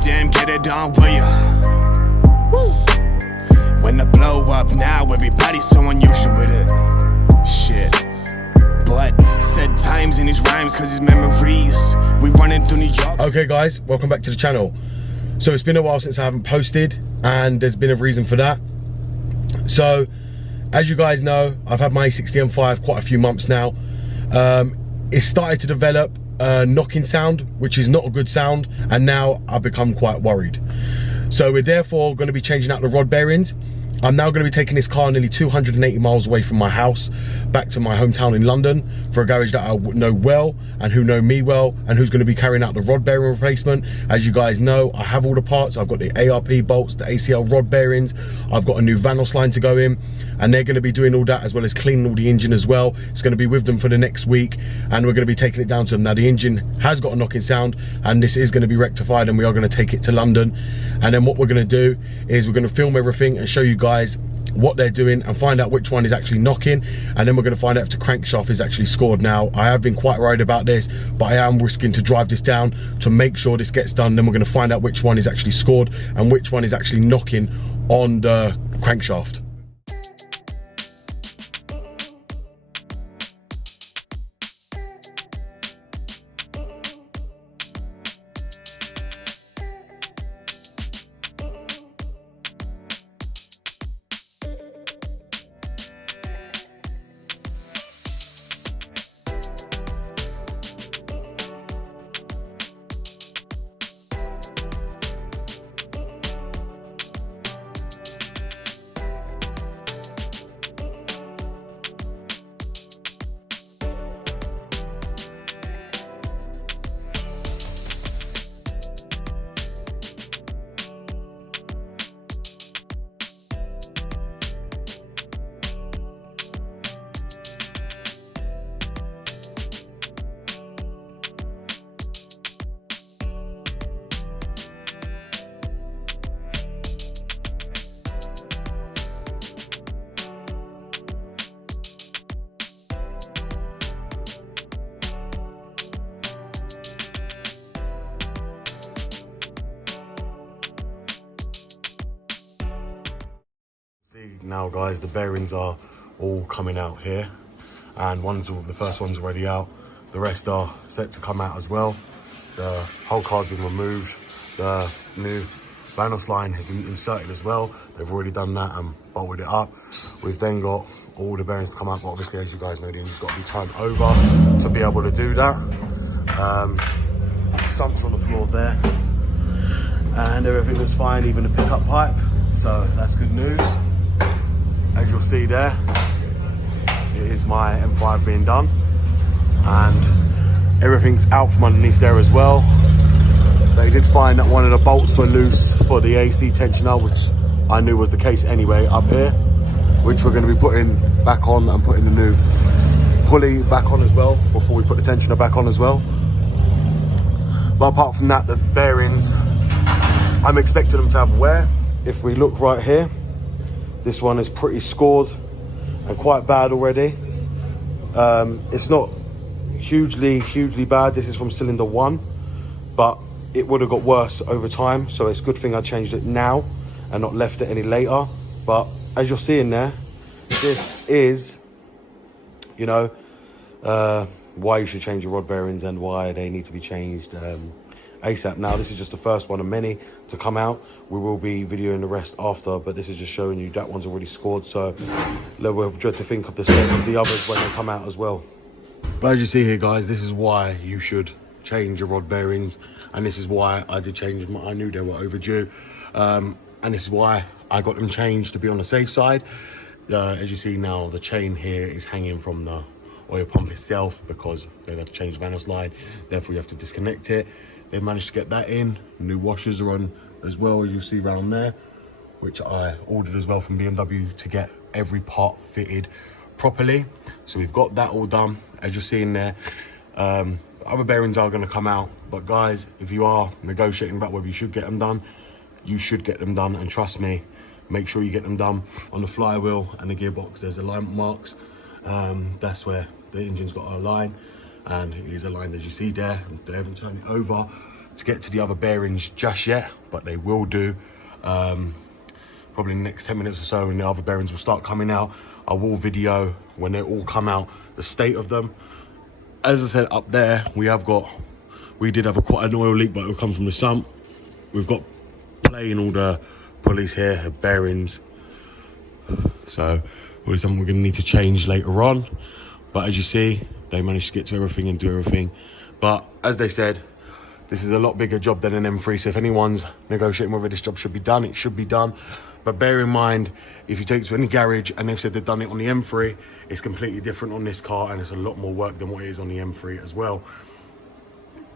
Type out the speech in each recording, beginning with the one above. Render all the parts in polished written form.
goddamn get it on, will ya? Woo. When I blow up now, everybody's so unusual with it. Shit. But said times in his rhymes, cause his memories, we running through New York. Okay guys, welcome back to the channel. So it's been a while since I haven't posted, and there's been a reason for that. So as you guys know, I've had my E60 M5 quite a few months now. It started to develop a knocking sound, which is not a good sound, and now I've become quite worried. So we're therefore going to be changing out the rod bearings. I'm now going to be taking this car nearly 280 miles away from my house, back to my hometown in London, for a garage that I know well, and who know me well, and who's going to be carrying out the rod bearing replacement. As you guys know, I have all the parts. I've got the ARP bolts, the ACL rod bearings, I've got a new Vanos line to go in, and they're going to be doing all that, as well as cleaning all the engine as well. It's going to be with them for the next week, and we're going to be taking it down to them. Now the engine has got a knocking sound, and this is going to be rectified, and we are going to take it to London. And then what we're going to do is we're going to film everything and show you guys what they're doing and find out which one is actually knocking, and then we're going to find out if the crankshaft is actually scored. Now I have been quite worried about this, but I am risking to drive this down to make sure this gets done. Then we're going to find out which one is actually scored and which one is actually knocking on the crankshaft. Now guys, the bearings are all coming out here, and the first one's already out. The rest are set to come out as well. The whole car's been removed. The new Vanos line has been inserted as well. They've already done that and bolted it up. We've then got all the bearings to come out, but obviously as you guys know, the engine's got to be turned over to be able to do that. Sumps on the floor there, and everything looks fine, even the pickup pipe, so that's good news. As you'll see there, it is my M5 being done, and everything's out from underneath there as well. They did find that one of the bolts were loose for the AC tensioner, which I knew was the case anyway, up here, which we're going to be putting back on and putting the new pulley back on as well before we put the tensioner back on as well. But apart from that, the bearings, I'm expecting them to have wear. If we look right here, this one is pretty scored and quite bad already. It's not hugely bad. This is from cylinder 1, but it would have got worse over time, so it's a good thing I changed it now and not left it any later. But as you're seeing there, this is, you know, why you should change your rod bearings and why they need to be changed ASAP. Now this is just the first one of many to come out. We will be videoing the rest after, but this is just showing you that one's already scored, so we'll dread to think of the state of the others when they come out as well. But as you see here guys, this is why you should change your rod bearings, and this is why I did change them. I knew they were overdue, and this is why I got them changed, to be on the safe side. As you see now, the chain here is hanging from the oil pump itself because they've had to change the Vanos line, therefore you have to disconnect it. They've managed to get that in. New washers are on as well, as you see around there, which I ordered as well from BMW to get every part fitted properly. So we've got that all done, as you're seeing there. Other bearings are going to come out, but guys, if you are negotiating about whether you should get them done, you should get them done, and trust me, make sure you get them done. On the flywheel and the gearbox, there's alignment marks. That's where the engine's got a line, and it is aligned as you see there. They haven't turned it over to get to the other bearings just yet, but they will do. Probably in the next 10 minutes or so, and the other bearings will start coming out. I will video when they all come out, the state of them. As I said, up there, we did have quite an oil leak, but it will come from the sump. We've got play in all the pulleys here, bearings. So, probably something we're gonna need to change later on. But as you see, they managed to get to everything and do everything. But as they said, this is a lot bigger job than an M3. So if anyone's negotiating whether this job should be done, it should be done. But bear in mind, if you take it to any garage and they've said they've done it on the M3, it's completely different on this car, and it's a lot more work than what it is on the M3 as well.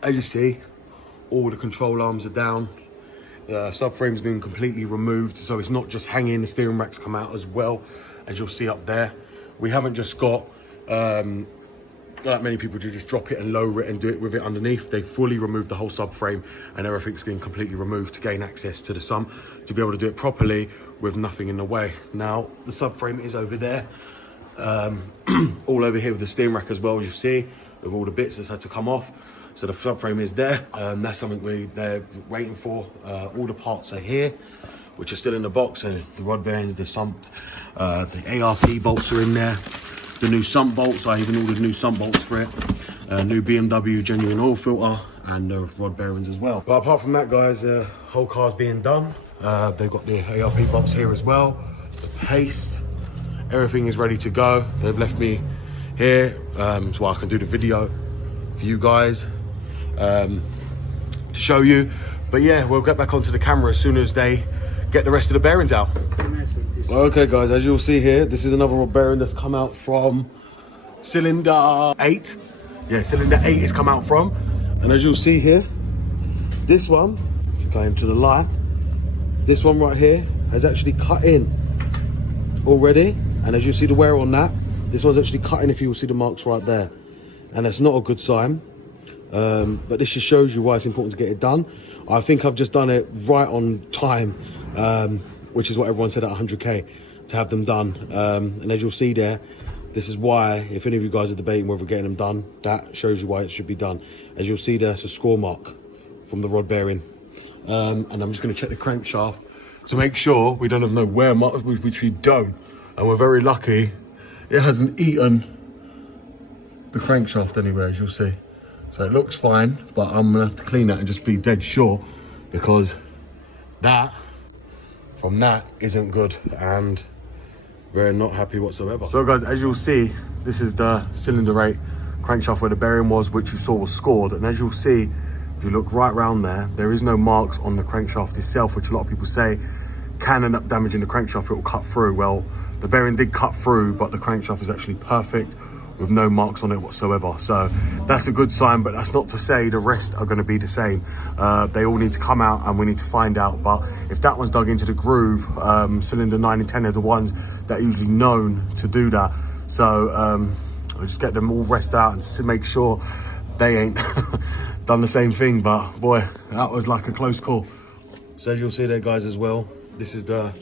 As you see, all the control arms are down. Subframe's been completely removed, so it's not just hanging, the steering racks come out as well, as you'll see up there. We haven't just got, like many people do, just drop it and lower it and do it with it underneath. They fully removed the whole subframe, and everything's been completely removed to gain access to the sump, to be able to do it properly with nothing in the way. Now, the subframe is over there, all over here with the steering rack as well, as you see, with all the bits that's had to come off. So the subframe is there. That's something they're waiting for. All the parts are here, which are still in the box. So the rod bearings, the sump, the ARP bolts are in there. The new sump bolts, I even ordered new sump bolts for it. New BMW genuine oil filter, and the rod bearings as well. But apart from that, guys, the whole car's being done. They've got the ARP bolts here as well. The paste, everything is ready to go. They've left me here so I can do the video for you guys. To show you, but yeah, we'll get back onto the camera as soon as they get the rest of the bearings out. Okay guys, as you'll see here, this is another rod bearing that's come out from cylinder 8. Yeah, cylinder 8 has come out from, and as you'll see here, this one, if you go into the light, this one right here has actually cut in already, and as you see the wear on that, this one's actually cutting, if you will see the marks right there, and that's not a good sign. But this just shows you why it's important to get it done. I think I've just done it right on time, which is what everyone said at 100k to have them done. And as you'll see there, this is why, if any of you guys are debating whether we're getting them done, that shows you why it should be done. As you'll see there, it's a score mark from the rod bearing. And I'm just going to check the crankshaft to make sure we don't have no wear marks, which we don't. And we're very lucky it hasn't eaten the crankshaft anywhere, as you'll see. So it looks fine, but I'm gonna have to clean that and just be dead sure, because that from that isn't good, and we're not happy whatsoever. So guys, as you'll see, this is the cylinder 8 crankshaft where the bearing was, which you saw was scored. And as you'll see, if you look right around there, there is no marks on the crankshaft itself, which a lot of people say can end up damaging the crankshaft, it will cut through. Well, the bearing did cut through, but the crankshaft is actually perfect with no marks on it whatsoever. So that's a good sign, but that's not to say the rest are going to be the same. They all need to come out and we need to find out. But if that one's dug into the groove, cylinder 9 and 10 are the ones that are usually known to do that. So I'll just get them all rest out and just make sure they ain't done the same thing. But boy, that was like a close call. So as you'll see there, guys, as well, this is the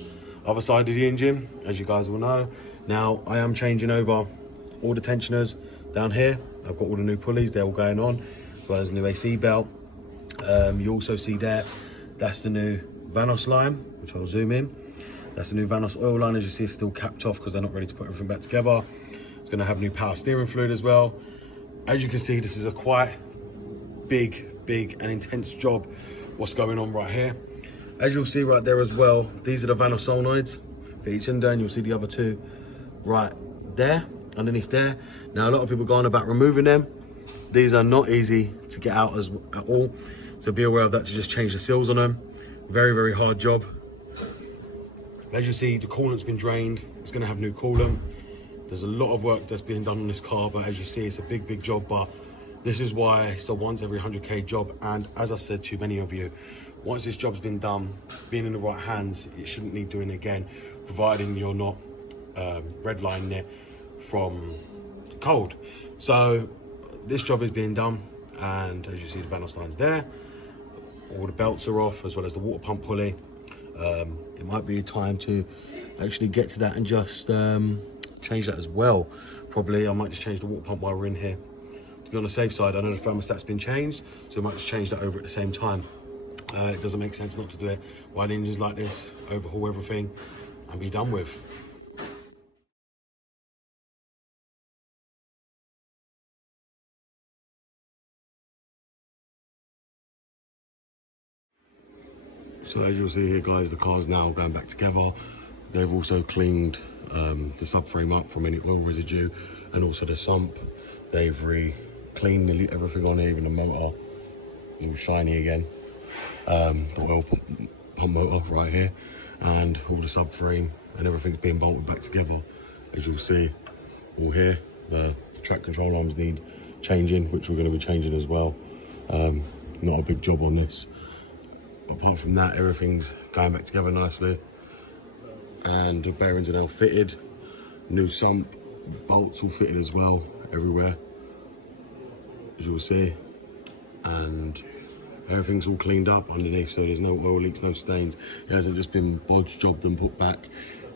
other side of the engine, as you guys will know. Now I am changing over all the tensioners down here. I've got all the new pulleys, they're all going on, as well as the new AC belt. You also see there, that's the new Vanos line, which I'll zoom in. That's the new Vanos oil line. As you see, it's still capped off because they're not ready to put everything back together. It's going to have new power steering fluid as well. As you can see, this is a quite big and intense job, what's going on right here. As you'll see right there as well, these are the Vanos solenoids for each cylinder, and you'll see the other two right there, underneath there. Now, a lot of people go on about removing them. These are not easy to get out at all, so be aware of that, to just change the seals on them. Very hard job. As you see, the coolant's been drained. It's going to have new coolant. There's a lot of work that's being done on this car, but as you see, it's a big job. But this is why it's a once every 100k job. And as I said to many of you, once this job's been done, being in the right hands, it shouldn't need doing again, providing you're not redlining it from cold. So this job is being done, and as you see, the Vanos line's there. All the belts are off, as well as the water pump pulley. It might be time to actually get to that and just change that as well. Probably I might just change the water pump while we're in here, to be on the safe side, I know the thermostat's been changed, so we might just change that over at the same time. It doesn't make sense not to do it while the engine's like this, overhaul everything and be done with. So as you'll see here guys, the car's now going back together. They've also cleaned the subframe up from any oil residue and also the sump. They've cleaned everything on here, even the motor, all shiny again. The oil pump motor right here, and all the subframe and everything's being bolted back together. As you'll see, all here, the track control arms need changing, which we're going to be changing as well. Not a big job on this. But apart from that, everything's going back together nicely. And the bearings are now fitted. New sump, bolts all fitted as well, everywhere, as you'll see. And everything's all cleaned up underneath, so there's no oil leaks, no stains. It hasn't just been bodged, jobbed and put back.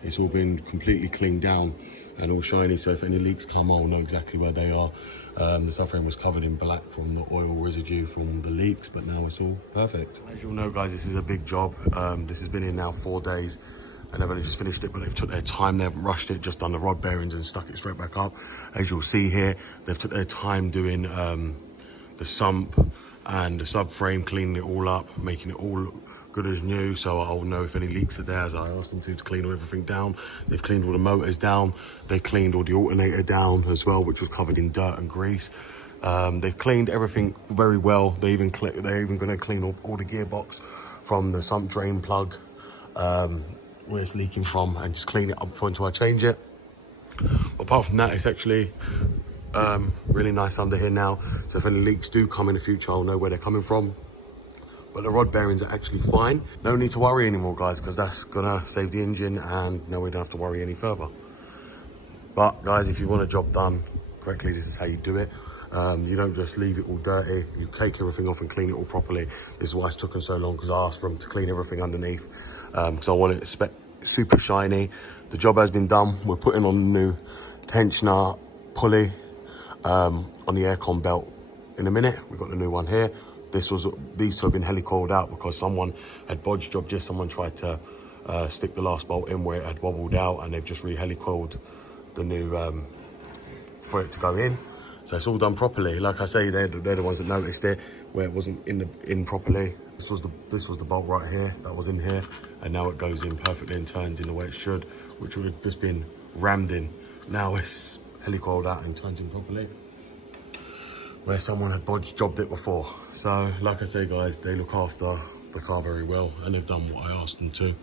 It's all been completely cleaned down and all shiny, so if any leaks come, I'll know exactly where they are. The subframe was covered in black from the oil residue from the leaks, but now it's all perfect. As you'll know guys, this is a big job. This has been in now 4 days and they've only just finished it, but they've took their time, they haven't rushed it, just done the rod bearings and stuck it straight back up. As you'll see here, they've took their time doing the sump and the subframe, cleaning it all up, making it all good as new, so I'll know if any leaks are there, as I asked them to clean everything down. They've cleaned all the motors down, they cleaned all the alternator down as well, which was covered in dirt and grease. They've cleaned everything very well. They're even going to clean all the gearbox from the sump drain plug where it's leaking from, and just clean it up until I change it. Apart from that, it's actually really nice under here now, so if any leaks do come in the future, I'll know where they're coming from. But the rod bearings are actually fine. No need to worry anymore guys, because that's gonna save the engine and now we don't have to worry any further. But guys, if you want a job done correctly, this is how you do it. You don't just leave it all dirty, you take everything off and clean it all properly. This is why it's taken so long, because I asked for them to clean everything underneath, because I want it super shiny. The job has been done. We're putting on the new tensioner pulley on the aircon belt in a minute. We've got the new one here. These two have been helicoiled out because someone had bodge jobbed this. Someone tried to stick the last bolt in where it had wobbled out, and they've just re-helicoiled the new for it to go in. So it's all done properly. Like I say, they're the ones that noticed it where it wasn't in properly. This was the bolt right here that was in here, and now it goes in perfectly and turns in the way it should, which would have just been rammed in. Now it's helicoiled out and turns in properly, where someone had bodge jobbed it before. So like I say guys, they look after the car very well, and they've done what I asked them to.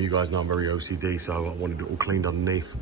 You guys know I'm very OCD, so I wanted it all cleaned underneath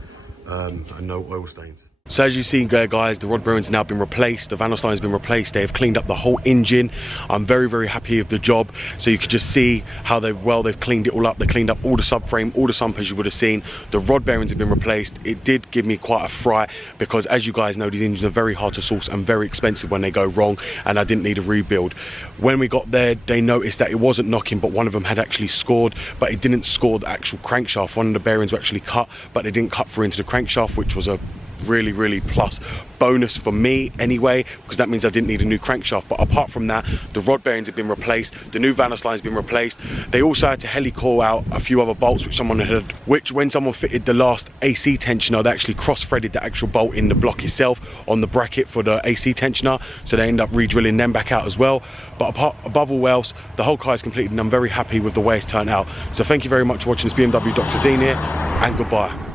and no oil stains. So as you've seen guys, the rod bearings have now been replaced, the Vanos line has been replaced, they have cleaned up the whole engine. I'm very, very happy with the job. So you could just see how they've cleaned it all up. They cleaned up all the subframe, all the sump, as you would have seen. The rod bearings have been replaced. It did give me quite a fright, because as you guys know, these engines are very hard to source and very expensive when they go wrong, and I didn't need a rebuild. When we got there, they noticed that it wasn't knocking, but one of them had actually scored, but it didn't score the actual crankshaft. One of the bearings were actually cut, but they didn't cut through into the crankshaft, which was a really plus bonus for me anyway, because that means I didn't need a new crankshaft. But apart from that, the rod bearings have been replaced, the new Vanos line has been replaced. They also had to helicoil out a few other bolts which someone had, which when someone fitted the last AC tensioner, they actually cross-threaded the actual bolt in the block itself on the bracket for the AC tensioner, so they end up re-drilling them back out as well. But above all else, the whole car is completed and I'm very happy with the way it's turned out. So thank you very much for watching this BMW Dr. Dean here, and goodbye.